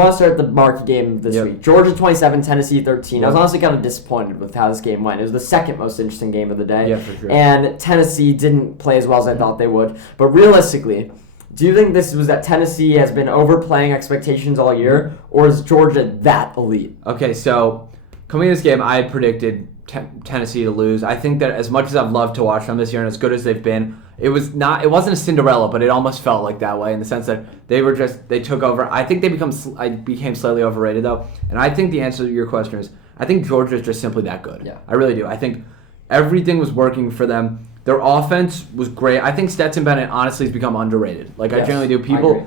I want to start the marquee game this week. Georgia 27, Tennessee 13. Yep. I was honestly kind of disappointed with how this game went. It was the second most interesting game of the day. Yeah, for sure. And Tennessee didn't play as well as I thought they would. But realistically, do you think this was that Tennessee has been overplaying expectations all year, or is Georgia that elite? Okay, so coming into this game, I predicted Tennessee to lose. I think that as much as I've loved to watch them this year and as good as they've been, it wasn't a Cinderella, but it almost felt like that way in the sense that they took over. I think they became slightly overrated though, and I think the answer to your question is I think Georgia is just simply that good. Yeah. I really do. I think everything was working for them. Their offense was great. I think Stetson Bennett honestly has become underrated. Like I generally do. People.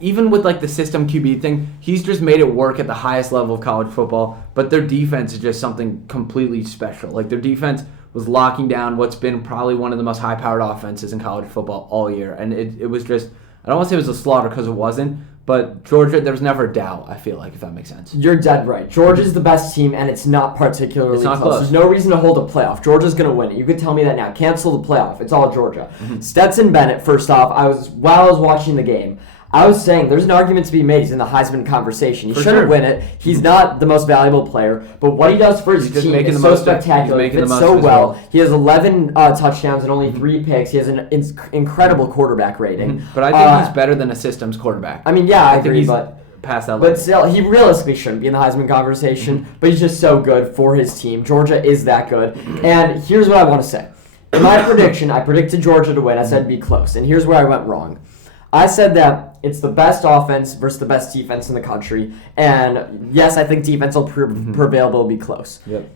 Even with like the system QB thing, he's just made it work at the highest level of college football. But their defense is just something completely special. Like their defense was locking down what's been probably one of the most high-powered offenses in college football all year. And it was just, I don't want to say it was a slaughter because it wasn't, but Georgia, there was never a doubt, I feel like, if that makes sense. You're dead right. Georgia's the best team, and it's not particularly It's not close. close. There's no reason to hold a playoff. Georgia's going to win it. You could tell me that now. Cancel the playoff. It's all Georgia. Stetson Bennett, first off, while I was watching the game, I was saying there's an argument to be made. He's in the Heisman conversation. He shouldn't win it. He's not the most valuable player, but what he does for his team is so spectacular. He fits so well. He has 11 touchdowns and only 3 picks. He has an incredible quarterback rating. But I think he's better than a systems quarterback. I mean, yeah, I agree, but past that level. But still, he realistically shouldn't be in the Heisman conversation, but he's just so good for his team. Georgia is that good. And here's what I want to say. In my prediction, I predicted Georgia to win. I said it'd be close. And here's where I went wrong. I said that it's the best offense versus the best defense in the country. And yes, I think defense will prevail, but it'll be close. Yep.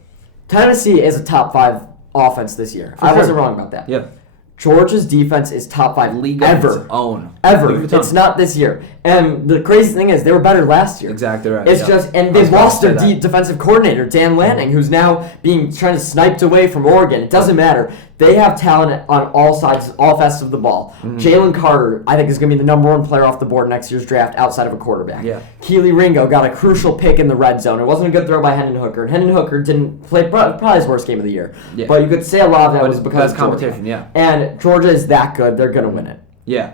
Tennessee is a top 5 offense this year. I wasn't wrong about that. Yep. Georgia's defense is top 5 league ever. Of its own. Ever. It's not this year. And the crazy thing is, they were better last year. Exactly right. It's just, and they lost their defensive coordinator, Dan Lanning, who's now trying to sniped away from Oregon. It doesn't matter. They have talent on all sides, all facets of the ball. Jalen Carter, I think, is going to be the number 1 player off the board next year's draft outside of a quarterback. Yeah. Keely Ringo got a crucial pick in the red zone. It wasn't a good throw by Hendon Hooker. And Hendon Hooker didn't play probably his worst game of the year. Yeah. But you could say a lot of that was because of competition, Georgia. And Georgia is that good. They're going to win it. Yeah.